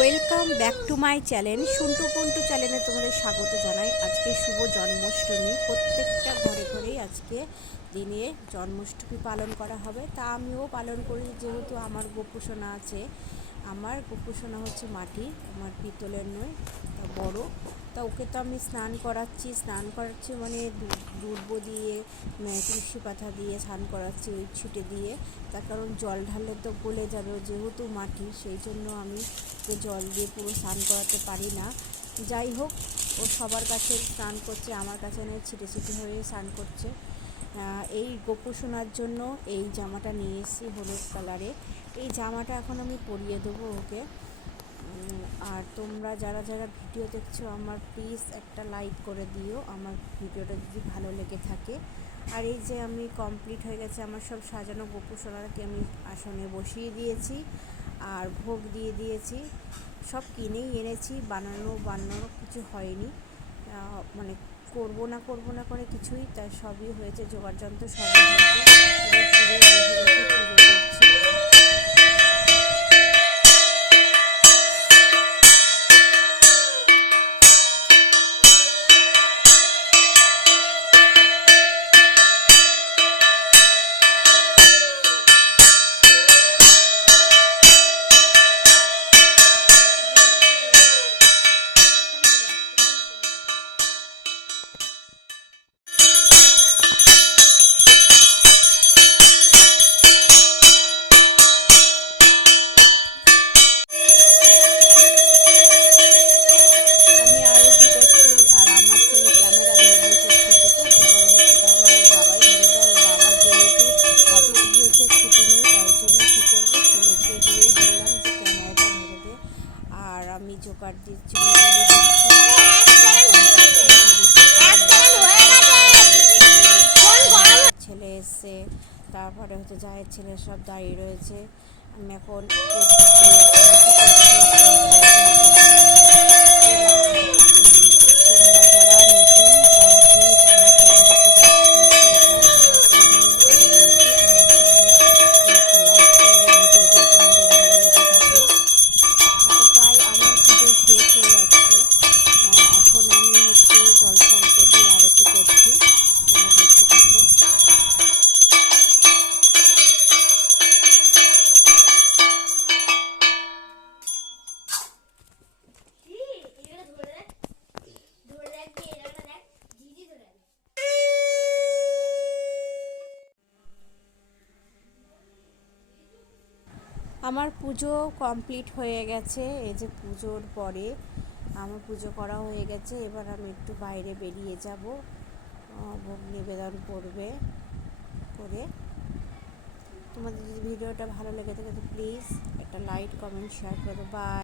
Welcome back to my channel Suntu Pontu চ্যানেলে তোমাদের স্বাগত জানাই। আজকে শুভ জন্মাষ্টমী। প্রত্যেকটা ঘরে ঘরেই আজকে দিনে জন্মাষ্টমী পালন করা হবে। তা আমিও পালন করি, যেহেতু আমার গোপোষণা আছে। আমার গোপুসোনা হচ্ছে মাটি আমার পিতলের নয় তা বড়। তা ওকে তো আমি স্নান করাচ্ছি স্নান করাচ্ছি মানে দুর্ব দিয়ে উম, তুলসী পাতা দিয়ে স্নান করাচ্ছি ওই ছিটে দিয়ে। তার কারণ জল ঢাললে তো গলে যাবে যেহেতু মাটি সেই জন্য আমি ওকে জল দিয়ে পুরো স্নান করাতে পারি না। যাই হোক ও সবার কাছে স্নান করছে আমার কাছে নেই ছিটে ছিটে হয়ে স্নান করছে। এই গোপু সোনার জন্য এই জামাটা নিয়ে এসেছি হলুদ কালারে। এই জামাটা এখন আমি পরিয়ে দেবো ওকে। আর তোমরা যারা যারা ভিডিও দেখছ, আমার প্লিজ একটা লাইক করে দিও। আমার ভিডিওটা যদি ভালো লেগে থাকে। আর এই যে আমি কমপ্লিট হয়ে গেছে আমার সব সাজানো গোপু সোনাকে আমি আসনে বসিয়ে দিয়েছি আর ভোগ দিয়ে দিয়েছি। সব কিনেই এনেছি, বানানো বানানো কিছু হয়নি। মানে করব না করব না করে কিছুই তার সবই হয়েছে জোগাড় যন্ত্র সবই হয়েছে। ছেলে এসছে তারপরে হচ্ছে জায়ের ছেলে সব দাঁড়িয়ে রয়েছে। আমি এখন আমার পুজো কমপ্লিট হয়ে গেছে, এই যে পুজোর পরে আমার পুজো করা হয়ে গেছে, এবার আমি একটু বাইরে বেরিয়ে যাব। ভোগ নিবেদন করবে করে। তোমাদের যদি ভিডিওটা ভালো লেগে থাকে তো প্লিজ একটা লাইক কমেন্ট শেয়ার করো বাই